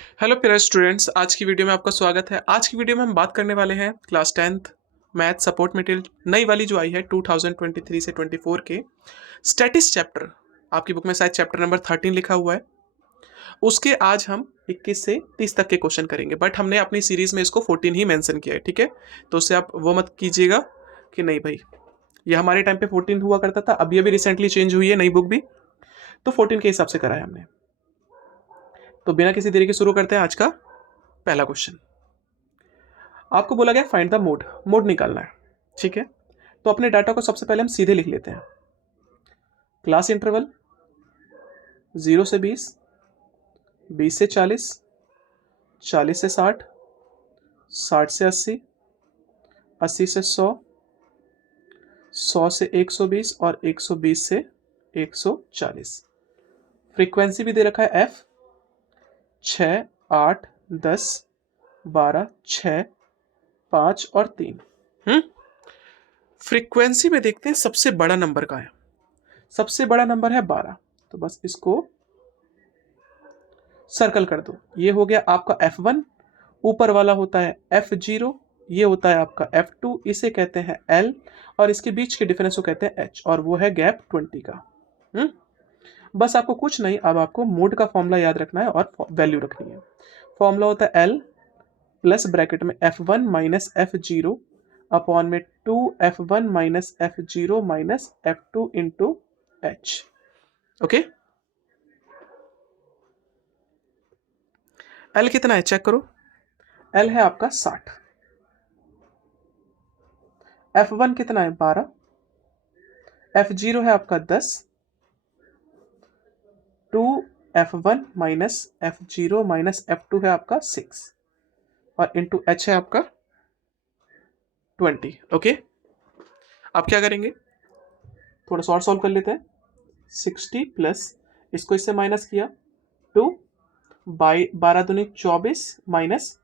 Hello प्यारे students, आज की वीडियो में आपका स्वागत है। आज की वीडियो में हम बात करने वाले हैं class 10th math support material नई वाली जो आई है 2023 से 24 के स्टैटिस चैप्टर। आपकी बुक में शायद चैप्टर नंबर 13 लिखा हुआ है। उसके आज हम 21 से 30 तक के क्वेश्चन करेंगे, बट हमने अपनी सीरीज में इसको 14 ही मेंशन किया है, ठीक है। तो उससे आप वो मत कीजिएगा कि नहीं भाई, ये हमारे टाइम पे 14 हुआ करता था, अभी अभी रिसेंटली चेंज हुई है नई बुक भी, तो 14 के हिसाब से करा है हमने। तो बिना किसी देरी के शुरू करते हैं आज का पहला क्वेश्चन। आपको बोला गया फाइंड द मोड, मोड निकालना है, ठीक है। तो अपने डाटा को सबसे पहले हम सीधे लिख लेते हैं। क्लास इंटरवल 0 से 20, 20 से 40, 40 से 60, 60 से 80, 80 से 100, 100 से 120 और 120 से 140। फ्रीक्वेंसी भी दे रखा है एफ 6, 8, 10, 12, 6, 5 और 3। फ्रीक्वेंसी में देखते हैं सबसे बड़ा नंबर का है, सबसे बड़ा नंबर है 12, तो बस इसको सर्कल कर दो। ये हो गया आपका F1, ऊपर वाला होता है F0, ये होता है आपका F2, इसे कहते हैं L, और इसके बीच के डिफरेंस को कहते हैं H, और वो है गैप 20 का। बस आपको कुछ नहीं, अब आपको मोड का फॉर्मूला याद रखना है और वैल्यू रखनी है। फॉर्मूला होता है L प्लस ब्रैकेट में F1 माइनस F0 अपॉन में 2F1 minus F0 minus F2 into H। Okay, L कितना है चेक करो। L है आपका 60, F1 कितना है 12, F0 है आपका 10, 2F1 minus F0 minus F2 है आपका 6, और इंटू H है आपका 20। ओके, अब क्या करेंगे, थोड़ा सा और सॉल्व कर लेते हैं। 60 प्लस इसको इससे माइनस किया 2 बाई 12 दूनी 24 माइनस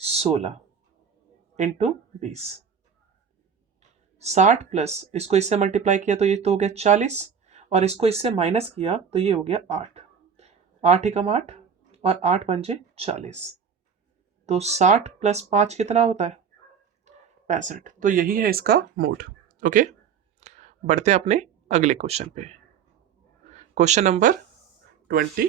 16 इंटू 20। 60 प्लस इसको इससे मल्टीप्लाई किया तो ये तो हो गया 40, और इसको इससे माइनस किया तो ये हो गया 8, 8 एकम 8 और 8 पंजे 40, तो 60 प्लस 5 कितना होता है 65। तो यही है इसका मोड। ओके, बढ़ते हैं अपने अगले क्वेश्चन पे। Question number 22।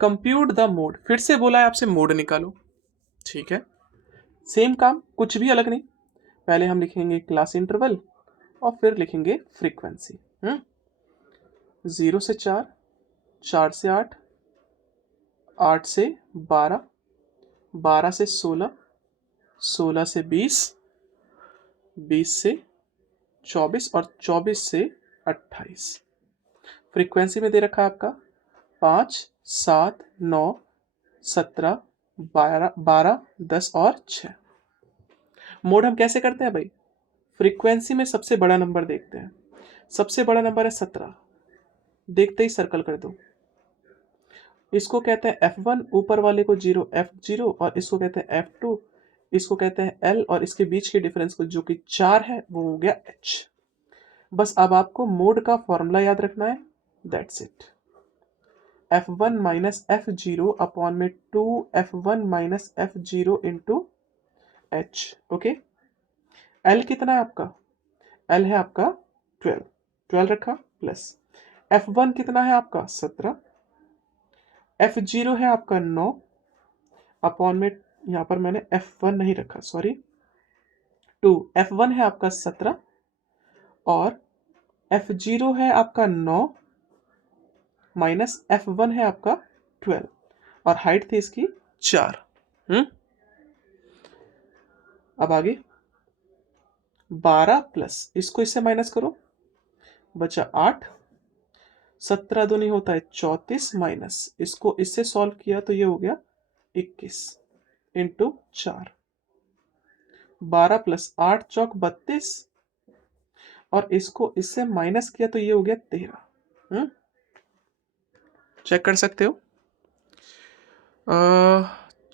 Compute the mode, फिर से बोला है आपसे मोड निकालो, ठीक है। सेम काम, कुछ भी अलग नहीं। पहले हम लिखेंगे क्लास इंटरवल और फिर लिखेंगे फ्रीक्वेंसी। 0 से 4, 4 से 8, 8 से 12, 12 से 16, 16 से 20, 20 से 24 और 24 से 28। फ्रीक्वेंसी में दे रखा है आपका 5, 7, 9, 17, 12, 12, 10 और 6। मोड हम कैसे करते हैं भाई, फ्रीक्वेंसी में सबसे बड़ा नंबर देखते हैं। सबसे बड़ा नंबर है 17, देखते ही सर्कल कर दो। इसको कहते हैं F1, ऊपर वाले को 0 F0, और इसको कहते हैं F2, इसको कहते हैं L, और इसके बीच के डिफरेंस को जो कि 4 है वो हो गया H। बस अब आपको मोड का फॉर्मूला याद रखना है, that's it. F1 minus F0 upon में 2F1 minus F0 into H। Okay, L कितना है आपका, L है आपका 12, 12 रखा, प्लस F1 कितना है आपका 17, F0 है आपका 9 अपॉन में, यहाँ पर मैंने F1 नहीं रखा, सॉरी, 2, F1 है आपका 17 और F0 है आपका 9 माइनस F1 है आपका 12, और हाइट थी इसकी 4। अब आगे 12 प्लस इसको इससे माइनस करो, बचा 8, 17 दूनी होता है 34, माइनस इसको इससे सॉल्व किया तो ये हो गया 21 इंटू 4, 12 प्लस 8 चौक 32, और इसको इससे माइनस किया तो ये हो गया 13। चेक कर सकते हो।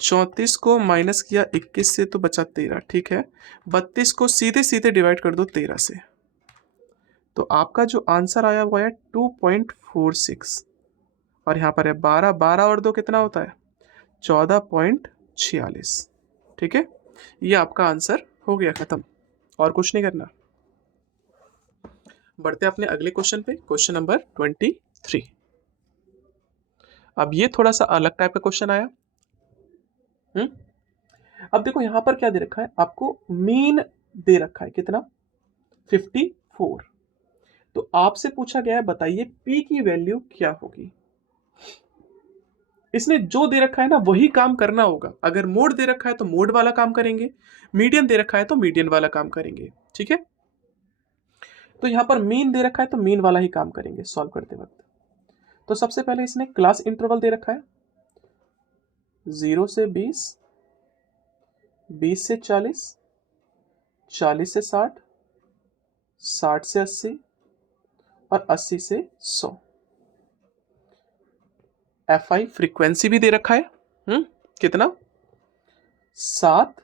34 को माइनस किया 21 से तो बचा 13, ठीक है। 32 को सीधे सीधे डिवाइड कर दो 13 से, तो आपका जो आंसर आया वो है 2.46, और यहाँ पर है 12, 12 और 2 कितना होता है 14.46, ठीक है। ये आपका आंसर हो गया खत्म, और कुछ नहीं करना। बढ़ते अपने अगले क्वेश्चन पे, क्वेश्चन नंबर 23। अब ये थोड़ा सा अलग टाइप का क्वेश्चन आया। अब देखो यहां पर क्या दे रखा है आपको, मीन दे रखा है कितना 54। तो आपसे पूछा गया है बताइए पी की वैल्यू क्या होगी। इसने जो दे रखा है ना वही काम करना होगा। अगर मोड दे रखा है तो मोड वाला काम करेंगे, मीडियन दे रखा है तो मीडियन वाला काम करेंगे, ठीक है। तो यहां पर मीन दे रखा है तो मीन वाला ही काम करेंगे सॉल्व करते वक्त। तो सबसे पहले इसने क्लास इंटरवल दे रखा है 0 से 20, 20 से 40, 40 से 60, 60 से 80 और 80 से 100। FI फ्रीक्वेंसी भी दे रखा है, कितना 7,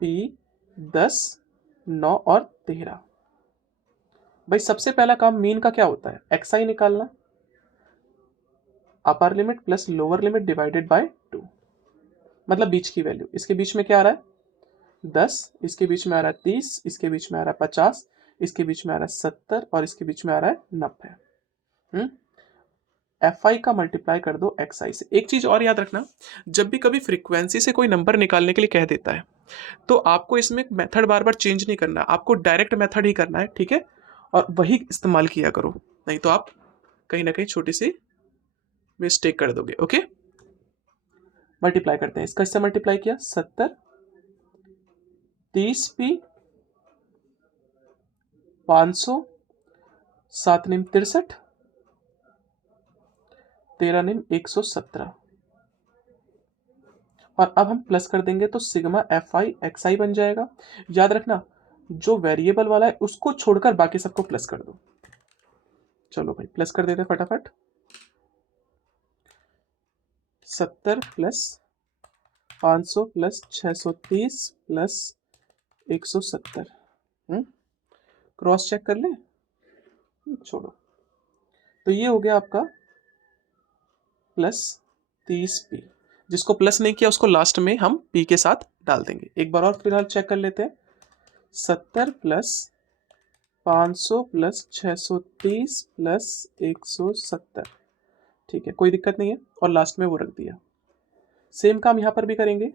P 10, 9 और 13। भाई सबसे पहला काम मीन का क्या होता है, XI निकालना, upper limit plus lower limit divided by 2, मतलब बीच की वैल्यू। इसके बीच में क्या आ रहा है 10, इसके बीच में आ रहा है 30, इसके बीच में आ रहा है 50, इसके बीच में आ रहा है 70 और इसके बीच में आ रहा है 90। FI का मल्टीप्लाई कर दो XI से। एक चीज और याद रखना, जब भी कभी फ्रीक्वेंसी से कोई नंबर निकालने के लिए कह देता है तो आपको इसमें मेथड बार बार चेंज नहीं करना, आपको डायरेक्ट मेथड ही करना है, ठीक है। और वही इस्तेमाल किया करो, नहीं तो आप कहीं ना कहीं छोटी सी मिस्टेक कर दोगे। ओके, मल्टीप्लाई करते हैं। इसका इससे मल्टीप्लाई किया 70, 30P, 500, 7 निम 63, 13 निम 117। और अब हम प्लस कर देंगे तो सिग्मा FI XI बन जाएगा। याद रखना जो वेरिएबल वाला है उसको छोड़कर बाकी सबको प्लस कर दो। चलो भाई प्लस कर देते फटाफट। 70 plus 500 plus 630 plus 170। Cross check कर ले, छोड़ो। तो ये हो गया आपका प्लस 30P। जिसको प्लस नहीं किया उसको लास्ट में हम P के साथ डाल देंगे। एक बार और फिलहाल चेक कर लेते हैं। 70 प्लस 500 प्लस 630 प्लस 170, ठीक है, कोई दिक्कत नहीं है। और लास्ट में वो रख दिया। सेम काम यहां पर भी करेंगे।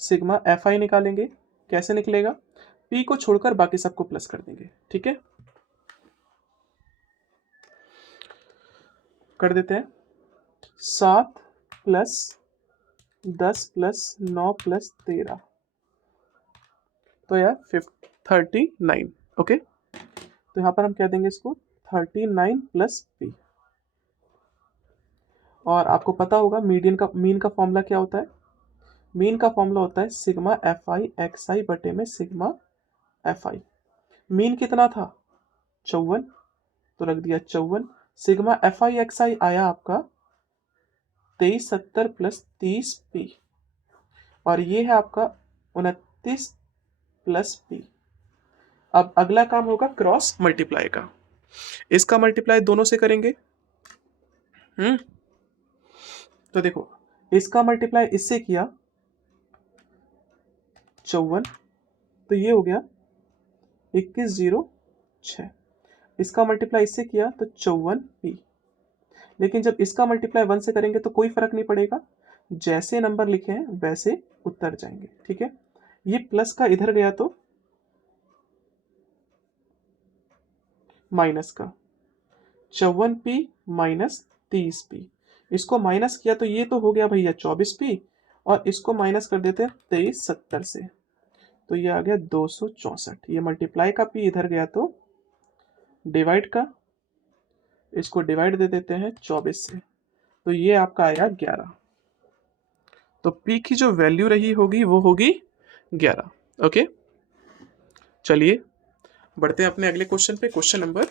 सिग्मा FI निकालेंगे, कैसे निकलेगा, P को छोड़कर बाकी सबको प्लस कर देंगे, ठीक है। कर देते हैं। 7 प्लस 10 प्लस 9 प्लस 13, तो यार 39। ओके, तो यहां पर हम कह देंगे इसको 39 प्लस P। और आपको पता होगा मीन का फॉर्मूला क्या होता है। मीन का फॉर्मूला होता है सिग्मा FI XI बटे में सिग्मा FI। मीन कितना था 54, तो रख दिया 54। सिग्मा FI XI आया आपका 2370 प्लस 30P, और ये है आपका 29 प्लस P। अब अगला काम होगा क्रॉस मल्टीप्लाई का। इसका मल्टीप्लाई दोनों से करेंगे। तो देखो इसका मल्टीप्लाई इससे किया 54, तो ये हो गया 2106। इसका मल्टीप्लाई इससे किया तो 54P। लेकिन जब इसका मल्टीप्लाई 1 से करेंगे तो कोई फर्क नहीं पड़ेगा, जैसे नंबर लिखे हैं वैसे उत्तर जाएंगे, ठीक है। ये प्लस का इधर गया तो माइनस का 54P माइनस 30P। इसको माइनस किया तो ये तो हो गया भैया 24P, और इसको माइनस कर देते हैं 2370 से, तो ये आ गया 264। ये मल्टीप्लाई का P इधर गया तो डिवाइड का, इसको डिवाइड दे देते हैं 24 से, तो ये आपका आया 11। तो P की जो वैल्यू रही होगी वो होगी 11। ओके, चलिए बढ़ते हैं अपने अगले क्वेश्चन पे, question number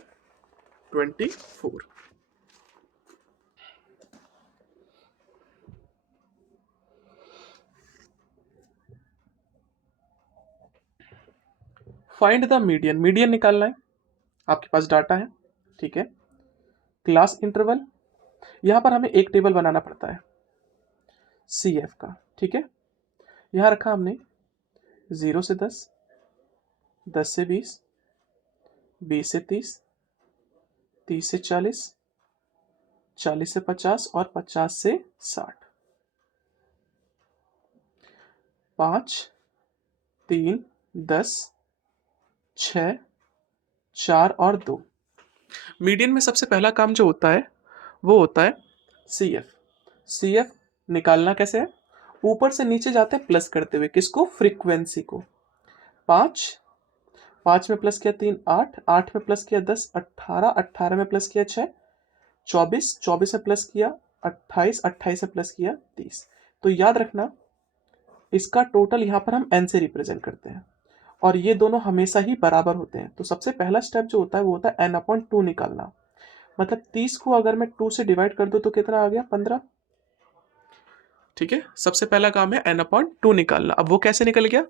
24। Find the median, median निकालना है, आपके पास डाटा है, ठीक है। क्लास इंटरवल, यहां पर हमें एक टेबल बनाना पड़ता है CF का, ठीक है। यहां रखा हमने 0 से 10, 10 से 20, 20 से 30, 30 से 40, 40 से 50 और 50 से 60। 5, 3, 10, 6, 4 और 2। मीडियन में सबसे पहला काम जो होता है वो होता है CF निकालना कैसे है, ऊपर से नीचे जाते हैं प्लस करते हुए, किसको, फ्रीक्वेंसी को। 5 में प्लस किया 3, 8, 8 में प्लस किया 10, 18, 18 में प्लस किया 6, 24, 24 में प्लस किया 28, 28 में प्लस किया 30। तो याद रखना इसका टोटल यहाँ पर हम n से रिप्रेजेंट करते हैं और ये दोनों हमेशा ही बराबर होते हैं। तो सबसे पहला स्टेप जो होता है वो होता है n/2 निकालना। मतलब 30 को अगर मैं 2 से डिवाइड कर दूं तो कितना आ गया, 15। ठीक है, सबसे पहला काम है n/2 निकालना। अब वो कैसे निकल गया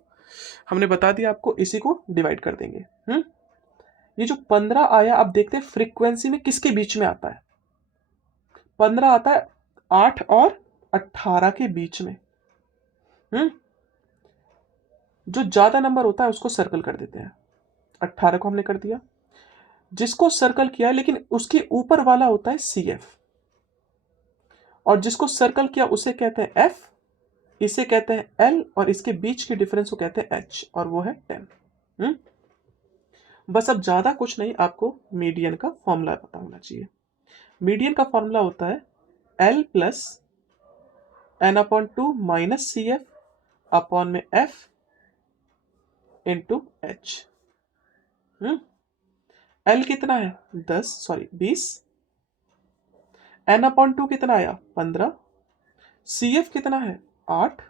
हमने बता दिया आपको, इसी को डिवाइड कर देंगे। ये जो 15 आया, अब देखते हैं फ्रीक्वेंसी में किसके बीच में आता है। 15 आता है 8 और 18 के बीच में। जो ज्यादा नंबर होता है उसको सर्कल कर देते हैं। 18 को हमने कर दिया, जिसको सर्कल किया लेकिन उसके ऊपर वाला होता है CF, और जिसको सर्कल किया उसे कहते हैं F, इसे कहते हैं L, और इसके बीच के डिफरेंस को कहते हैं H, और वो है 10। बस अब ज्यादा कुछ नहीं, आपको मीडियन का फॉर्मूला पता होना चाहिए। मीडियन का फॉर्मूला होता है L plus n/2 minus CF upon में F इंटू H। L कितना है 20, n/2 कितना आया 15, CF कितना है 8,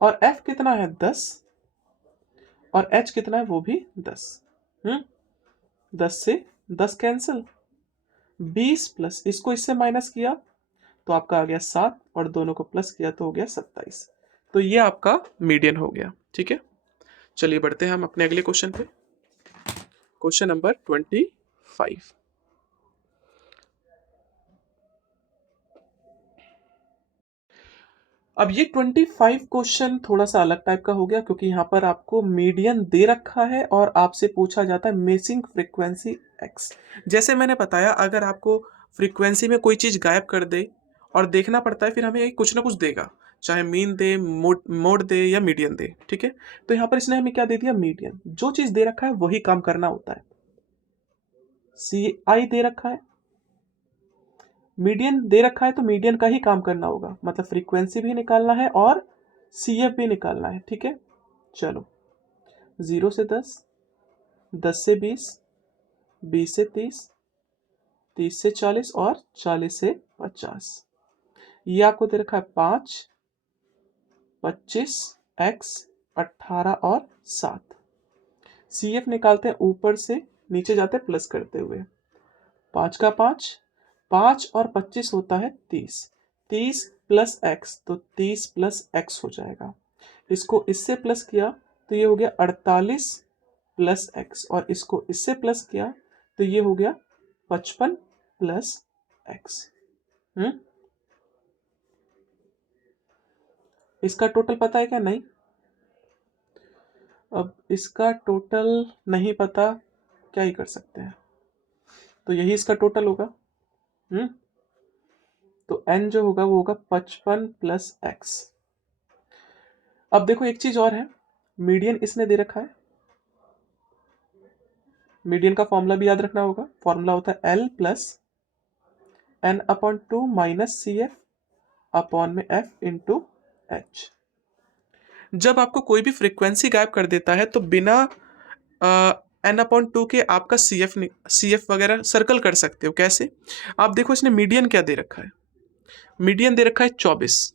और F कितना है 10, और H कितना है वो भी 10। 10 से 10 कैंसिल, 20 प्लस इसको इससे माइनस किया तो आपका आ गया 7, और दोनों को प्लस किया तो हो गया 27। तो ये आपका मीडियन हो गया, ठीक है। चलिए बढ़ते हैं हम अपने अगले क्वेश्चन पे। Question number 25। अब ये 25 क्वेश्चन थोड़ा सा अलग टाइप का हो गया, क्योंकि यहाँ पर आपको मीडियन दे रखा है और आपसे पूछा जाता है मिसिंग फ्रीक्वेंसी x। जैसे मैंने बताया, अगर आपको फ्रीक्वेंसी में कोई चीज़ गायब कर दे और देखना पड़ता है, फिर हमें कुछ ना कुछ देगा, चाहे मीन दे, मोड दे या मीडियन दे, ठीक है। तो यहाँ पर इसने हमें क्या दे दिया, मीडियन। जो चीज़ दे रखा है वही काम करना होता है। CI दे रखा है, मीडियन दे रखा है, तो मीडियन का ही काम करना होगा, मतलब फ्रीक्वेंसी भी निकालना है और CF भी निकालना है, ठीक है। चलो 0 से 10, 10 से 20, 20 से 30, 30 से 40 और 40 से 50। ये आपको दे रखा है 5, 25, x, 18 और 7। CF निकालते हैं ऊपर से नीचे जाते हैं प्लस करते हुए। 5 का 5, 5 और 25 होता है 30, 30 प्लस x, तो 30 प्लस x हो जाएगा। इसको इससे प्लस किया तो ये हो गया 48 प्लस x, और इसको इससे प्लस किया तो ये हो गया 55 प्लस x। इसका टोटल पता है क्या, नहीं। अब इसका टोटल नहीं पता, क्या ही कर सकते हैं, तो यही इसका टोटल होगा। तो n जो होगा वो होगा 55 प्लस x। अब देखो एक चीज और है, मीडियन इसने दे रखा है, मीडियन का फॉर्मूला भी याद रखना होगा। फॉर्मूला होता है L plus n/2 minus CF upon में F इंटू H। जब आपको कोई भी फ्रीक्वेंसी गायब कर देता है तो बिना n/2 के आपका CF वगैरह सर्कल कर सकते हो। कैसे, आप देखो इसने मीडियन क्या दे रखा है, मीडियन दे रखा है 24।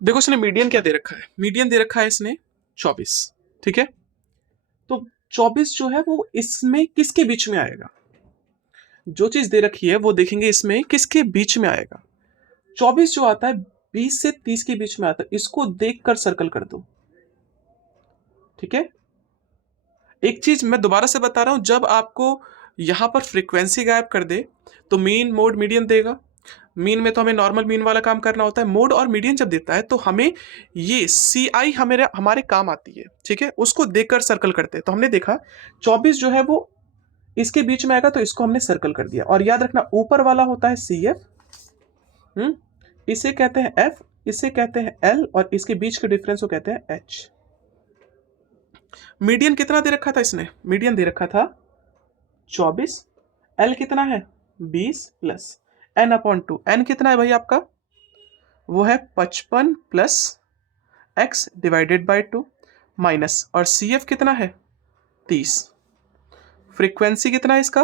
देखो इसने मीडियन क्या दे रखा है, मीडियन दे रखा है इसने 24, ठीक है। तो 24 जो है वो इसमें किसके बीच में आएगा, जो चीज दे रखी है वो देखेंगे इसमें किसके बीच में आएगा। 24 जो आता है 20 से 30 के बीच में आता है, इसको देखकर सर्कल कर दो। ठीक है, एक चीज मैं दोबारा से बता रहा हूं, जब आपको यहां पर फ्रीक्वेंसी गायब कर दे तो मीन मोड मीडियन देगा। मीन में तो हमें नॉर्मल मीन वाला काम करना होता है, मोड और मीडियन जब देता है तो हमें ये सी आई हमारे काम आती है। ठीक है, उसको देखकर सर्कल करते हैं। तो हमने देखा 24 जो है वो इसके बीच में आएगा, तो इसको हमने सर्कल कर दिया। और याद रखना ऊपर वाला होता है सी एफ, इसे कहते हैं एफ, इसे कहते हैं एल, और इसके बीच के डिफरेंस को कहते हैं एच। मीडियन कितना दे रखा था इसने? मीडियन दे रखा था 24, एल कितना है 20 प्लस एन अपॉन 2। एन कितना है भाई आपका? वो है 55 plus x divided by 2 minus, और सी एफ कितना है 30। फ्रीक्वेंसी कितना है इसका?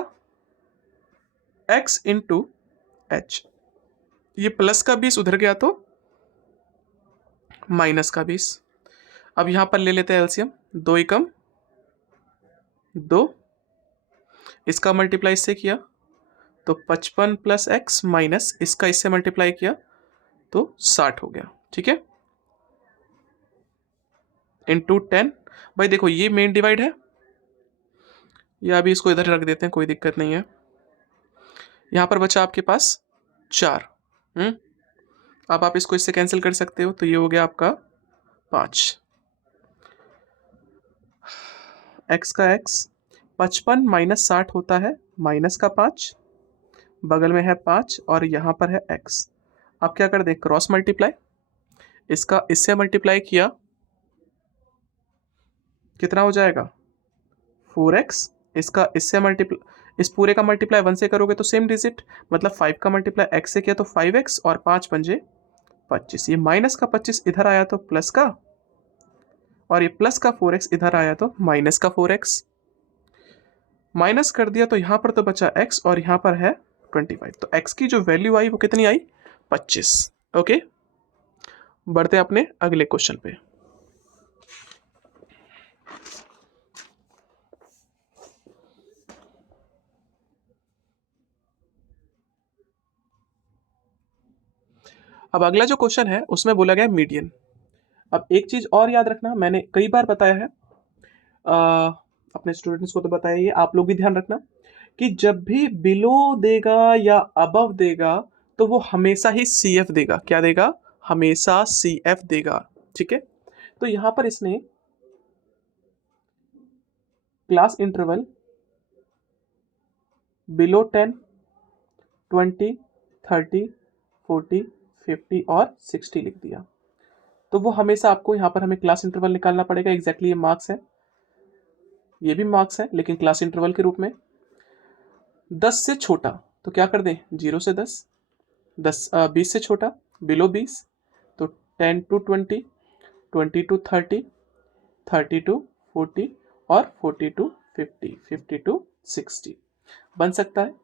X into H. ये प्लस का 20 उधर गया तो माइनस का 20। अब यहां पर ले लेते हैं एलसीएम, 2 एकम 2, इसका मल्टीप्लाई इससे किया तो 55 प्लस एक्स माइनस इसका इससे मल्टीप्लाई किया तो 60 हो गया। ठीक है, इंटू 10। भाई देखो ये मेन डिवाइड है, या अभी इसको इधर रख देते हैं, कोई दिक्कत नहीं है। यहां पर बचा आपके पास 4। अब आप इसको इससे कैंसिल कर सकते हो, तो ये हो गया आपका 5। एक्स का एक्स 55 माइनस 60 होता है माइनस का 5, बगल में है 5 और यहां पर है एक्स। आप क्या कर दें, क्रॉस मल्टीप्लाई, इसका इससे मल्टीप्लाई किया कितना हो जाएगा 4x, इसका इससे मल्टीप्लाई, इस पूरे का मल्टीप्लाई 1 से करोगे तो सेम डिजिट, मतलब 5 का मल्टीप्लाई x से किया तो 5x और 5 पंजे 25। ये माइनस का 25 इधर आया तो प्लस का, और ये प्लस का 4x इधर आया तो माइनस का 4x। माइनस कर दिया तो यहां पर तो बचा x और यहां पर है 25। तो x की जो वैल्यू आई वो कितनी आई 25। ओके, बढ़ते हैं अपने अगले क्वेश्चन पे। अब अगला जो क्वेश्चन है उसमें बोला गया मीडियन। अब एक चीज और याद रखना, मैंने कई बार बताया है, अपने स्टूडेंट्स को तो बताया, ये आप लोग भी ध्यान रखना कि जब भी बिलो देगा या अबव देगा तो वो हमेशा ही सी एफ देगा। क्या देगा? हमेशा सी एफ देगा। ठीक है, तो यहां पर इसने क्लास इंटरवल बिलो 10, 20, 30, 40, 50 और 60 लिख दिया। तो वो हमेशा आपको यहाँ पर हमें क्लास इंटरवल निकालना पड़ेगा। एग्जैक्टली ये मार्क्स है, ये भी मार्क्स है लेकिन क्लास इंटरवल के रूप में। 10 से छोटा तो क्या कर दें, 0 से 10, 20 से छोटा बिलो 20 तो 10 टू 20, 20 टू 30, 30 टू 40 और 40 टू 50, 50 टू 60 बन सकता है।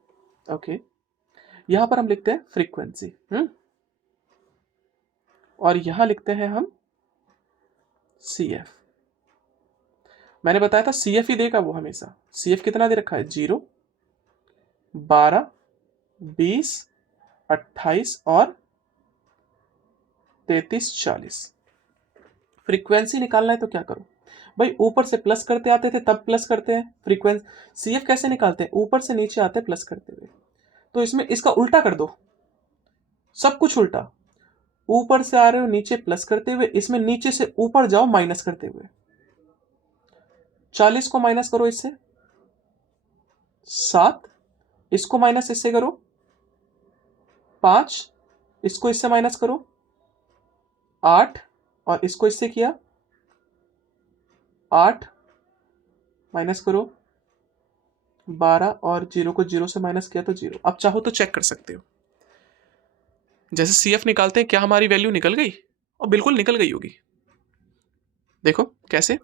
ओके, यहां पर हम लिखते हैं फ्रीक्वेंसी, और यहां लिखते हैं हम सी एफ। मैंने बताया था सी एफ ही देगा वो हमेशा। सी एफ कितना दे रखा है 0, 12, 20, 28 और 33, 40। फ्रीक्वेंसी निकालना है तो क्या करो भाई, ऊपर से प्लस करते आते थे तब प्लस करते हैं। फ्रीक्वेंसी सी एफ कैसे निकालते हैं, ऊपर से नीचे आते प्लस करते हुए। तो इसमें इसका उल्टा कर दो, सब कुछ उल्टा। ऊपर से आ रहे हो नीचे प्लस करते हुए, इसमें नीचे से ऊपर जाओ माइनस करते हुए। 40 को माइनस करो इससे 7, इसको माइनस इससे करो 5, इसको इससे माइनस करो 8, और इसको इससे किया 8, माइनस करो 12, और 0 को 0 से माइनस किया तो 0। अब चाहो तो चेक कर सकते हो, जैसे सी एफ निकालते हैं क्या हमारी वैल्यू निकल गई? और बिल्कुल निकल गई होगी। देखो कैसे,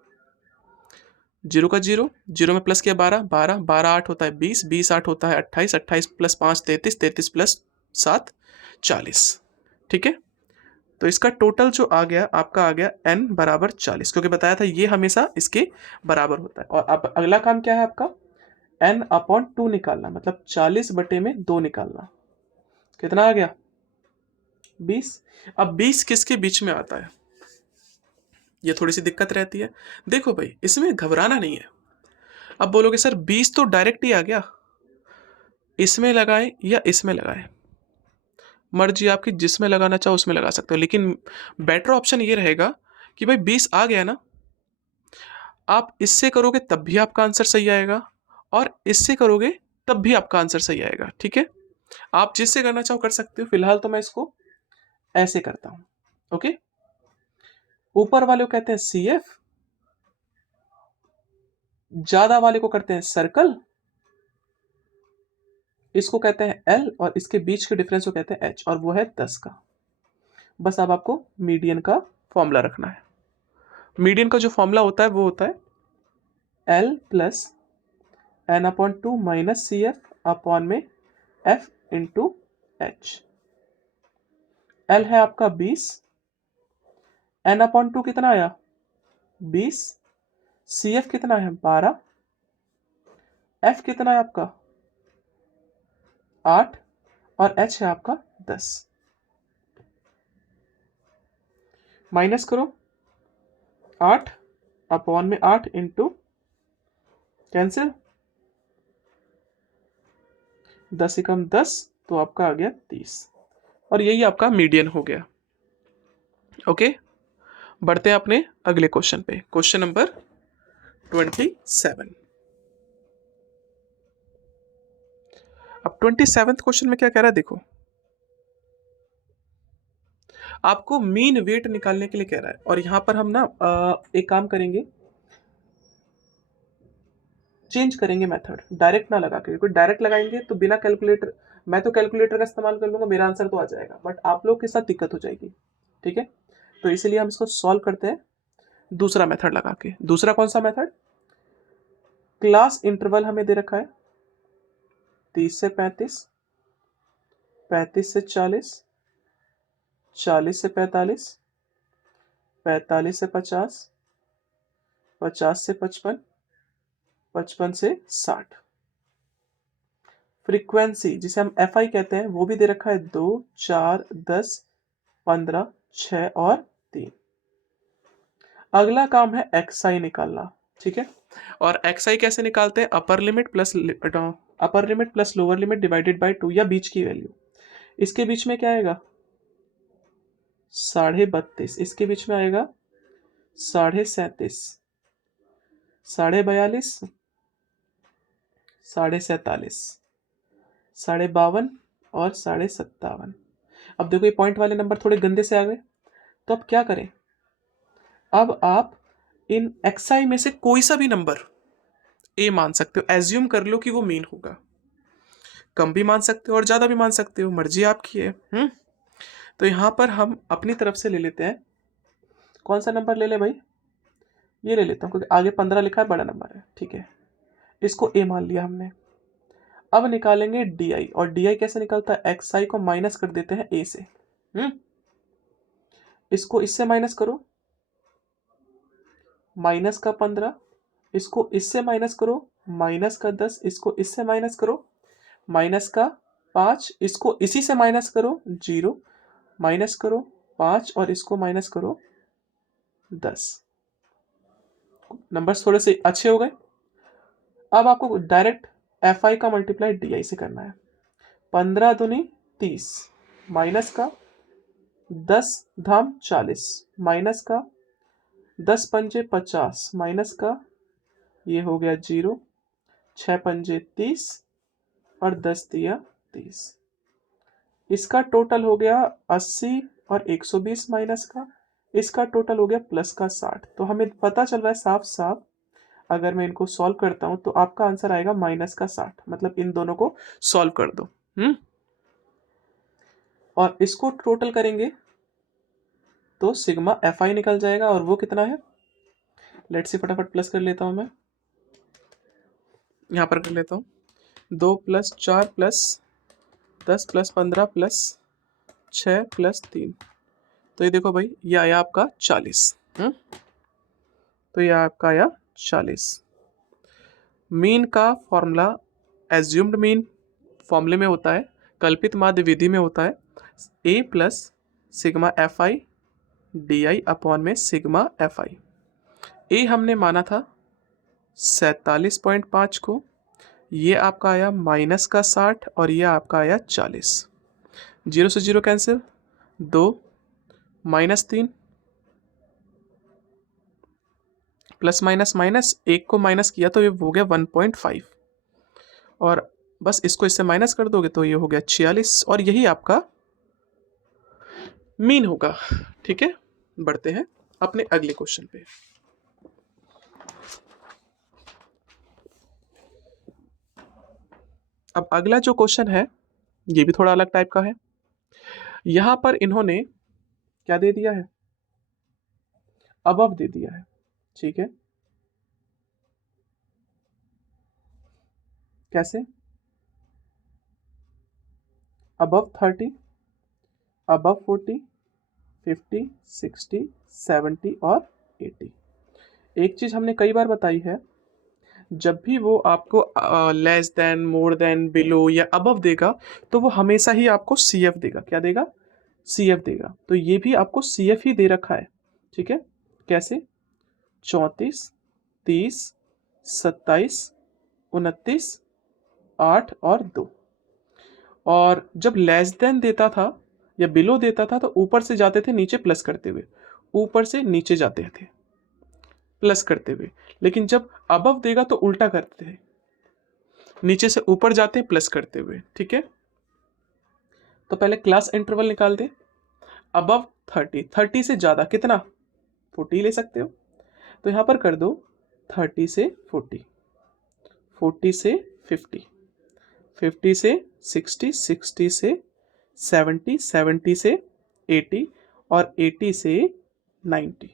0 का 0, 0 में प्लस किया 12, 12, 12 8 होता है 20, 20 8 होता है 28, 28 प्लस 5 33, 33 प्लस 7 40। ठीक है, तो इसका टोटल जो आ गया आपका आ गया n बराबर 40, क्योंकि बताया था ये हमेशा इसके बराबर होता है। और अब अगला काम क्या है आपका, n/2 निकालना, मतलब 40/2 निकालना। कितना आ गया? 20। अब 20 किसके बीच में आता है, ये थोड़ी सी दिक्कत रहती है। देखो भाई, इसमें घबराना नहीं है। अब बोलोगे सर 20 तो डायरेक्ट ही आ गया, इसमें लगाएं या इसमें लगाएं, मर्जी आपकी, जिसमें लगाना चाहो उसमें लगा सकते हो, लेकिन बेटर ऑप्शन ये रहेगा कि भाई 20 आ गया ना, आप इससे करोगे तब भी आपका आंसर सही आएगा, और इससे करोगे तब भी आपका आंसर सही आएगा। ठीक है, आप जिससे करना चाहो कर सकते हो। फिलहाल तो मैं इसको ऐसे करता हूं। ओके, ऊपर वाले को कहते हैं CF, ज्यादा वाले को करते हैं सर्कल, इसको कहते हैं L, और इसके बीच के डिफरेंस को कहते हैं H, और वो है 10 का। बस अब आपको मीडियन का फॉर्मूला रखना है। मीडियन का जो फॉर्मूला होता है वो होता है L plus n/2 minus CF upon में F इंटू H। L है आपका 20, n/2 कितना आया 20, CF कितना है 12, F कितना है आपका 8, और H है आपका 10। माइनस करो, 8 अपॉन में 8 इंटू कैंसिल, 10 एकम 10, तो आपका आ गया 30, और यही आपका मीडियन हो गया। ओके, बढ़ते हैं अपने अगले क्वेश्चन पे। Question number 27। अब 27th क्वेश्चन में क्या कह रहा है, देखो आपको मीन वेट निकालने के लिए कह रहा है, और यहां पर हम ना एक काम करेंगे, चेंज करेंगे मेथड, डायरेक्ट ना लगा के, क्योंकि डायरेक्ट लगाएंगे तो बिना कैलकुलेटर, मैं तो कैलकुलेटर का इस्तेमाल कर लूंगा, मेरा आंसर तो आ जाएगा, बट आप लोग के साथ दिक्कत हो जाएगी। ठीक है, तो इसीलिए हम इसको सॉल्व करते हैं दूसरा मेथड लगा के। दूसरा कौन सा मेथड, क्लास इंटरवल हमें दे रखा है 30 से 35, 35 से 40, 40 से 45, 45 से 50, 50 से 55, 55 से 60। फ्रीक्वेंसी जिसे हम FI कहते हैं वो भी दे रखा है 2, 4, 10, 15, 6 और 3। अगला काम है XI निकालना। ठीक है, और XI कैसे निकालते हैं, upper limit plus lower limit divided by 2, या बीच की वैल्यू। इसके बीच में क्या आएगा 32.5, इसके बीच में आएगा 37.5, 42.5, 47.5, 52.5 और 57.5। अब देखो ये पॉइंट वाले नंबर थोड़े गंदे से आ गए, तो अब क्या करें, अब आप इन XI में से कोई सा भी नंबर A मान सकते हो, एज्यूम कर लो कि वो मीन होगा। कम भी मान सकते हो और ज्यादा भी मान सकते हो, मर्जी आपकी है। तो यहां पर हम अपनी तरफ से ले लेते हैं, कौन सा नंबर ले ले भाई, ये ले लेता हूं, क्योंकि आगे 15 लिखा है, बड़ा नंबर है। ठीक है, इसको A मान लिया हमने। अब निकालेंगे DI, और DI कैसे निकलता है, XI को माइनस कर देते हैं A से। इसको इससे माइनस करो, माइनस का 15, इसको इससे माइनस करो, माइनस का 10, इसको इससे माइनस करो, माइनस का 5, इसको इसी से माइनस करो 0, माइनस करो 5, और इसको माइनस करो 10। नंबर्स थोड़े से अच्छे हो गए। अब आपको डायरेक्ट FI का मल्टीप्लाई DI से करना है। 15 दूनी 30, माइनस का 10 धाम 40, माइनस का 10 पंजे 50, माइनस का ये हो गया 0, 6 पंजे 30, और 10 दिया 30। इसका टोटल हो गया 80, और 120 माइनस का, इसका टोटल हो गया प्लस का 60। तो हमें पता चल रहा है साफ साफ, अगर मैं इनको सॉल्व करता हूं तो आपका आंसर आएगा माइनस का 60, मतलब इन दोनों को सॉल्व कर दो। और इसको टोटल करेंगे तो सिग्मा FI निकल जाएगा, और वो कितना है, लेट्स सी, फटाफट प्लस कर लेता हूं मैं, यहां पर कर लेता हूं, 2 + 4 + 10 + 15 + 6 + 3, तो ये देखो भाई, ये आया आपका 40। तो ये आपका आया 40। मीन का फॉर्मूला एज्यूम्ड मीन फॉर्मूले में होता है, कल्पित माध्य विधि में होता है a plus sigma F I D I upon में सिग्मा एफ आई। ए हमने माना था 47.5 को, ये आपका आया -60 और ये आपका आया 40। 0 से 0 कैंसिल, 2 -3 प्लस माइनस माइनस, एक को माइनस किया तो ये हो गया 1.5 और बस इसको इससे माइनस कर दोगे तो ये हो गया 46 और यही आपका मीन होगा। ठीक है, बढ़ते हैं अपने अगले क्वेश्चन पे। अब अगला जो क्वेश्चन है ये भी थोड़ा अलग टाइप का है। यहां पर इन्होंने क्या दे दिया है, अबव दे दिया है। ठीक है, कैसे, अबव 30, अबव 40, 50, 60, 70 और 80। एक चीज हमने कई बार बताई है, जब भी वो आपको less than, more than, below या अबव देगा तो वो हमेशा ही आपको सी एफ देगा। क्या देगा, सी एफ देगा। तो ये भी आपको सी एफ ही दे रखा है। ठीक है, कैसे, 34, 30, 27, 29, 8 और 2। और जब लेस देन देता था या बिलो देता था तो ऊपर से जाते थे नीचे प्लस करते हुए, ऊपर से नीचे जाते थे प्लस करते हुए। लेकिन जब अबव देगा तो उल्टा करते हैं, नीचे से ऊपर जाते हैं प्लस करते हुए। ठीक है, तो पहले क्लास इंटरवल निकाल दे। अबव 30, 30 से ज्यादा कितना, 40 ले सकते हो। तो यहां पर कर दो 30 से 40, 40 से 50, 50 से 60, 60 से 70, 70 से 80 और 80 से 90।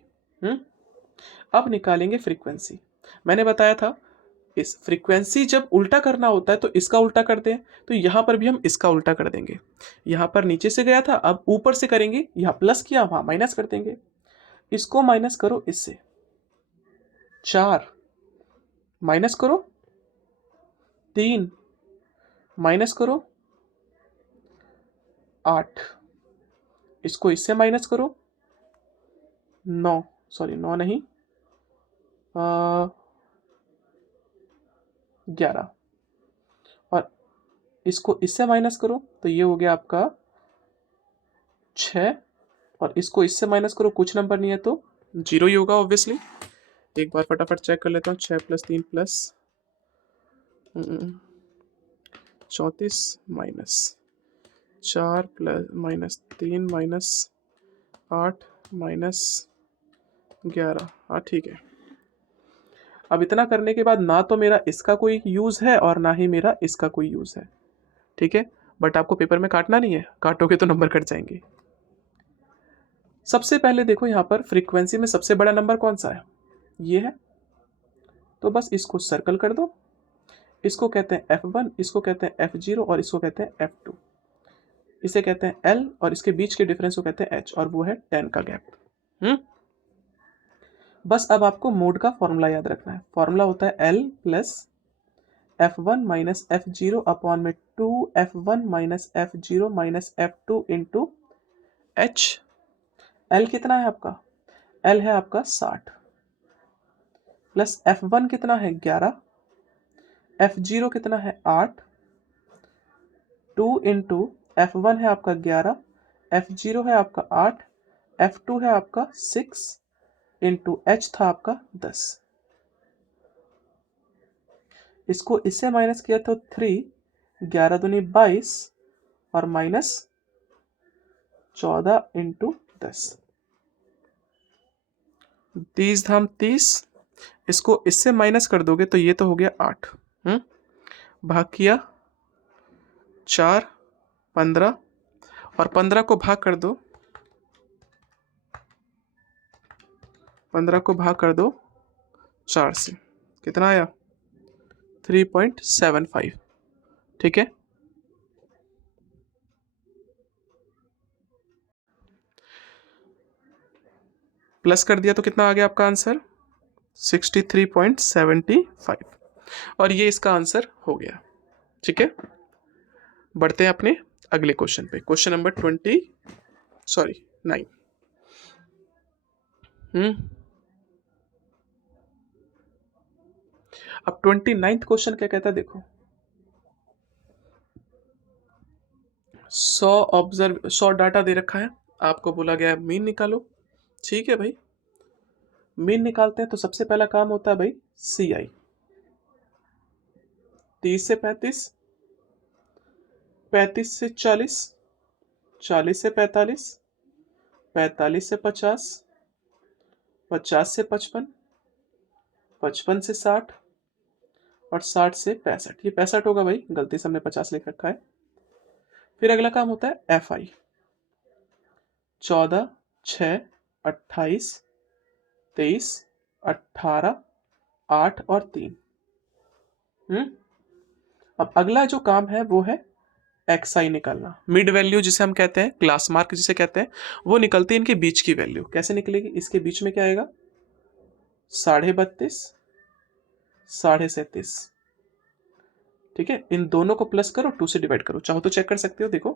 अब निकालेंगे फ्रीक्वेंसी। मैंने बताया था इस फ्रीक्वेंसी जब उल्टा करना होता है तो इसका उल्टा करते हैं, तो यहां पर भी हम इसका उल्टा कर देंगे। यहां पर नीचे से गया था, अब ऊपर से करेंगे, यहां प्लस किया वहां माइनस कर देंगे। इसको माइनस करो इससे, 4 माइनस करो 3 माइनस करो 8, इसको इससे माइनस करो 9, सॉरी 9 नहीं 11, और इसको इससे माइनस करो तो ये हो गया आपका 6, और इसको इससे माइनस करो, कुछ नंबर नहीं है तो 0 ही होगा ऑब्वियसली। एक बार फटाफट चेक कर लेता हूँ, 6 + 3 + 34 -4 -3 -8 -11। हाँ ठीक है। अब इतना करने के बाद ना तो मेरा इसका कोई यूज़ है और ना ही मेरा इसका कोई यूज़ है। ठीक है, बट आपको पेपर में काटना नहीं है, काटोगे तो नंबर कट जाएंगे। सबसे पहले देखो यहाँ पर फ्रीक्वेंसी में सबसे बड़ा नंबर कौन सा है, ये है। तो बस इसको सर्कल कर दो, इसको कहते हैं F1, इसको कहते हैं F0 और इसको कहते हैं F2। इसे कहते हैं L और इसके बीच के डिफरेंस को कहते हैं H, और वो है 10 का गैप। बस अब आपको मोड का फॉर्मूला याद रखना है। फॉर्मूला होता है L plus F1 minus F0 upon में 2F1 minus F0 minus F2 into H। L कितना है आपका, L है आपका 60, प्लस F1 कितना है 11, F0 कितना है 8, 2 इंटू F1 है आपका 11, F0 है आपका 8, F2 है आपका 6 इंटू H था आपका 10। इसको इससे माइनस किया तो 3, 11 दूनी 22 और माइनस 14 इंटू 10, 30 धाम 30। इसको इससे माइनस कर दोगे तो ये तो हो गया 8। भाग किया 4, 15 और 15 को भाग कर दो, 15 को भाग कर दो 4 से, कितना आया 3.75। ठीक है, प्लस कर दिया तो कितना आ गया आपका आंसर 63.75। और ये इसका आंसर हो गया। ठीक है, बढ़ते हैं अपने अगले क्वेश्चन पे। Question number 9। अब 29th क्वेश्चन क्या कहता है, देखो 100 डाटा दे रखा है, आपको बोला गया है मीन निकालो। ठीक है भाई, मीन निकालते हैं तो सबसे पहला काम होता है भाई CI। 30 से 35, 35 से 40, 40 से 45, 45 से 50, 50 से 55, 55 से 60 और 60 से 65। ये 65 होगा भाई, गलती से हमने 50 लिख रखा है। फिर अगला काम होता है FI। 14, 6, 28, 23, 18, 8 और 3। अब अगला जो काम है वो है XI निकालना। मिड वैल्यू जिसे हम कहते हैं, क्लास मार्क जिसे कहते हैं, वो निकलती है इनके बीच की वैल्यू। कैसे निकलेगी, इसके बीच में क्या आएगा, 32.5, 37.5। ठीक है, इन दोनों को प्लस करो, 2 से डिवाइड करो, चाहो तो चेक कर सकते हो। देखो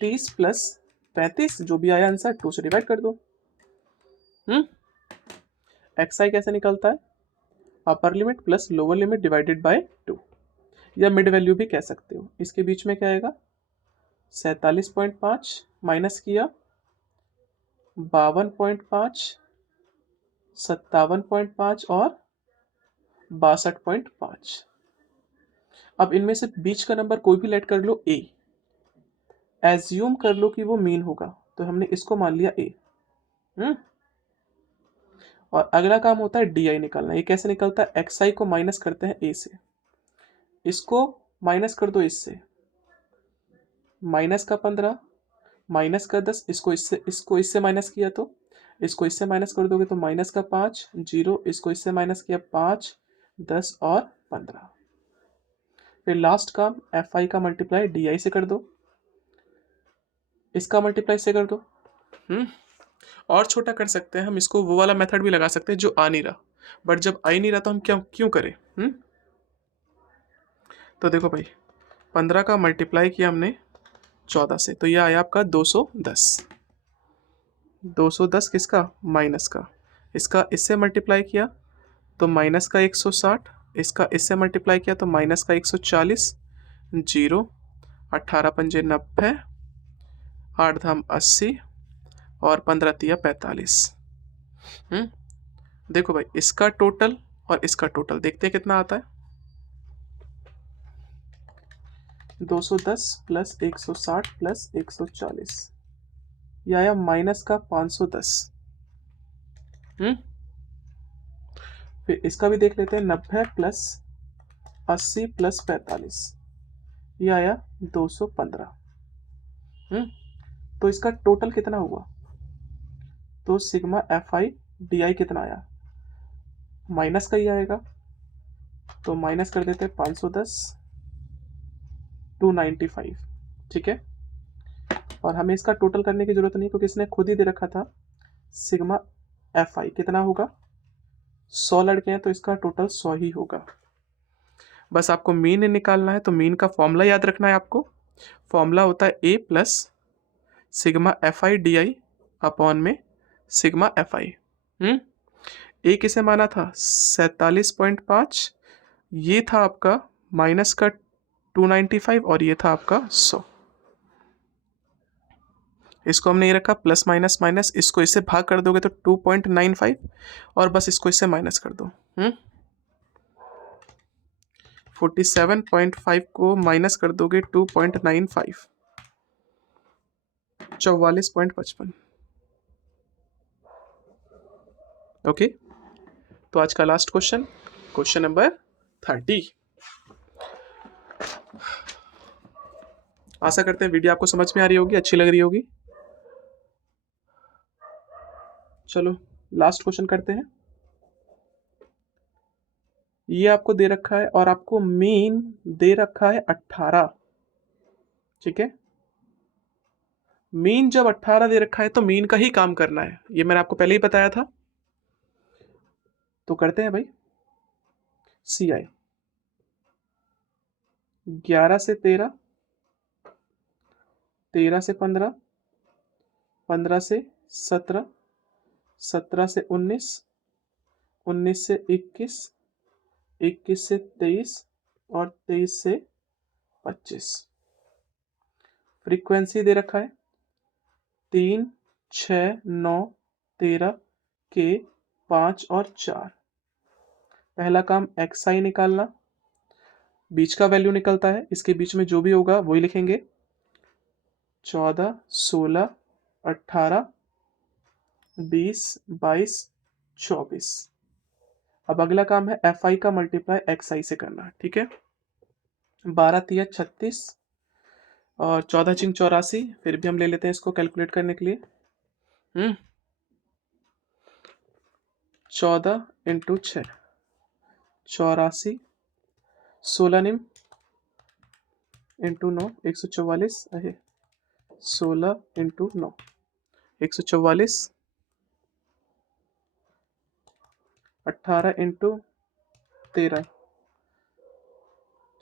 30 प्लस 35, जो भी आया आंसर 2 से डिवाइड कर दो। XI कैसे निकलता है, upper limit plus lower limit divided by 2, या मिड वैल्यू भी कह सकते हो। इसके बीच में क्या आएगा, 47.5 माइनस किया 52.5, 57.5 और 62.5। अब इनमें से बीच का नंबर कोई भी लेट कर लो A, एज्यूम कर लो कि वो मीन होगा, तो हमने इसको मान लिया A। और अगला काम होता है DI निकालना। ये कैसे निकलता है, XI को माइनस करते हैं A से, इसको माइनस कर दो इससे, माइनस का 15, माइनस का 10, इसको इससे माइनस किया तो इसको इससे माइनस कर दोगे तो माइनस का 5, 0, इसको इससे माइनस किया 5, 10 और 15। फिर लास्ट काम FI का मल्टीप्लाई DI से कर दो, इसका मल्टीप्लाई से कर दो। और छोटा कर सकते हैं हम इसको, वो वाला मेथड भी लगा सकते हैं जो आ नहीं रहा, बट जब आ ही नहीं रहा तो हम क्यों करें। तो देखो भाई, 15 का मल्टीप्लाई किया हमने 14 से, तो यह आया आपका 210। 210 किसका, माइनस का। इसका इससे मल्टीप्लाई किया तो माइनस का 160, इसका इससे मल्टीप्लाई किया तो माइनस का 140, 0, 18 पंजे 90, 8 धाम 80 और 15 तिया 45। देखो भाई, इसका टोटल और इसका टोटल देखते हैं कितना आता है। 210 प्लस 160 प्लस 140, यह आया माइनस का 510। फिर इसका भी देख लेते हैं, 90 प्लस 80 प्लस 45, यह आया 215। तो इसका टोटल कितना हुआ, तो सिग्मा FI DI कितना आया, माइनस का ही आएगा, तो माइनस कर देते हैं 510, 295। ठीक है, और हमें इसका टोटल करने की जरूरत नहीं क्योंकि इसने खुद ही दे रखा था सिग्मा FI कितना होगा, 100 लड़के हैं तो इसका टोटल 100 ही होगा। बस आपको मीन निकालना है, तो मीन का फॉर्मूला याद रखना है आपको। फॉर्मूला होता है A plus sigma FI DI upon में सिग्मा FI। A किसे माना था, 47.5, ये था आपका माइनस का 295 और ये था आपका 100। इसको हमने ये रखा प्लस माइनस माइनस, इसको इससे भाग कर दोगे तो 2.95 और बस इसको इससे माइनस कर दो। 47.5 को माइनस कर दोगे 2.95, 44.55। ओके, तो आज का लास्ट क्वेश्चन, क्वेश्चन नंबर 30। आशा करते हैं वीडियो आपको समझ में आ रही होगी, अच्छी लग रही होगी। चलो लास्ट क्वेश्चन करते हैं। ये आपको दे रखा है और आपको मीन दे रखा है 18। ठीक है, मीन जब 18 दे रखा है तो मीन का ही काम करना है, ये मैंने आपको पहले ही बताया था। तो करते हैं भाई, CI। 11 से 13, 13 से 15, 15 से 17, 17 से 19, 19 से 21, 21 से 23 और 23 से 25। फ्रीक्वेंसी दे रखा है 3, 6, 9, 13 के 5 और 4। पहला काम XI निकालना, बीच का वैल्यू निकलता है, इसके बीच में जो भी होगा वही लिखेंगे। 14, 16, 18, 20, 22, 24। अब अगला काम है FI का मल्टीप्लाई XI से करना, ठीक है। 12 तिया 36 और 14 चिंग 84। फिर भी हम ले लेते हैं इसको कैलकुलेट करने के लिए। 14 इंटू 6 84, 16 निम इंटू 9 144 है। 16 इंटू 9 144, 18 इंटू 13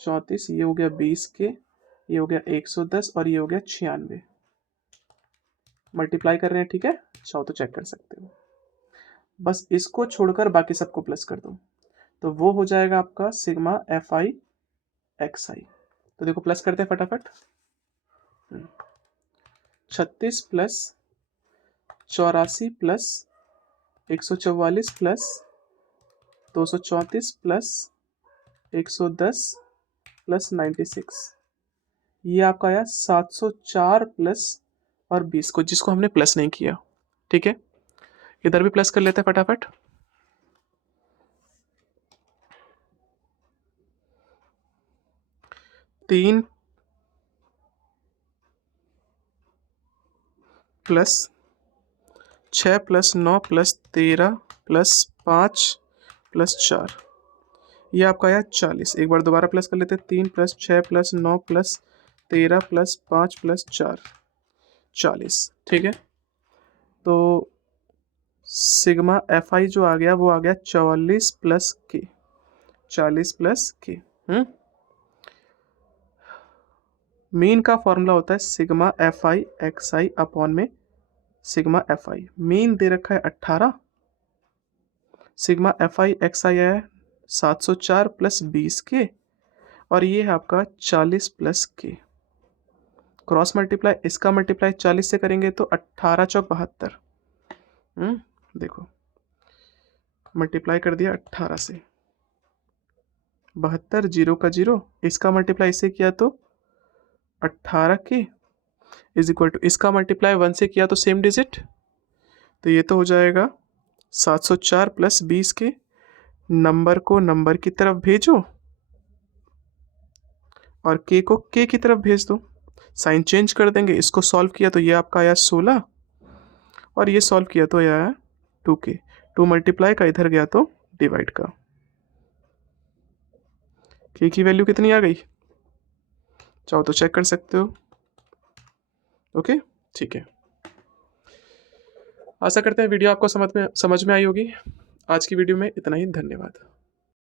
34, ये हो गया 20 के, ये हो गया 110 और ये हो गया 96। मल्टीप्लाई कर रहे हैं, ठीक है, चाहो तो चेक कर सकते हो। बस इसको छोड़कर बाकी सबको प्लस कर दो, तो वो हो जाएगा आपका सिग्मा FI XI। तो देखो प्लस करते हैं फटाफट। 36 plus 84 plus 144 plus 234 plus 110 plus 96, ये आपका आया 704 प्लस और 20 को, जिसको हमने प्लस नहीं किया, ठीक है। इधर भी प्लस कर लेते हैं फटाफट। 3 plus 6 plus 9 plus 13 plus 5 plus 4, ये आपका आया 40। एक बार दोबारा प्लस कर लेते हैं। 3 plus 6 plus 9 plus 13 plus 5 plus 4, 40, ठीक है। तो सिग्मा FI जो आ गया वो आ गया 44 प्लस के, 40 प्लस के। मीन का फॉर्मूला होता है सिग्मा FI XI अपॉन में सिग्मा FI। मीन दे रखा है 18, सिग्मा FI XI आया है 704 प्लस 20 के, और ये है आपका 40 प्लस के। क्रॉस मल्टीप्लाई, इसका मल्टीप्लाई 40 से करेंगे तो 18 चौक 72। देखो मल्टीप्लाई कर दिया 18 से, 72 जीरो का जीरो, इसका मल्टीप्लाई इससे किया तो 18 के इज इक्वल टू, इसका मल्टीप्लाई 1 से किया तो सेम डिजिट, तो ये तो हो जाएगा 704 प्लस 20 के। नंबर को नंबर की तरफ भेजो और के को के की तरफ भेज दो, साइन चेंज कर देंगे। इसको सॉल्व किया तो ये आपका आया 16 और ये सॉल्व किया तो आया 2k। 2 मल्टीप्लाई का इधर गया तो डिवाइड का, के की वैल्यू कितनी आ गई, चाहो तो चेक कर सकते हो। ओके, ठीक है। आशा करते हैं वीडियो आपको समझ में आई होगी। आज की वीडियो में इतना ही, धन्यवाद।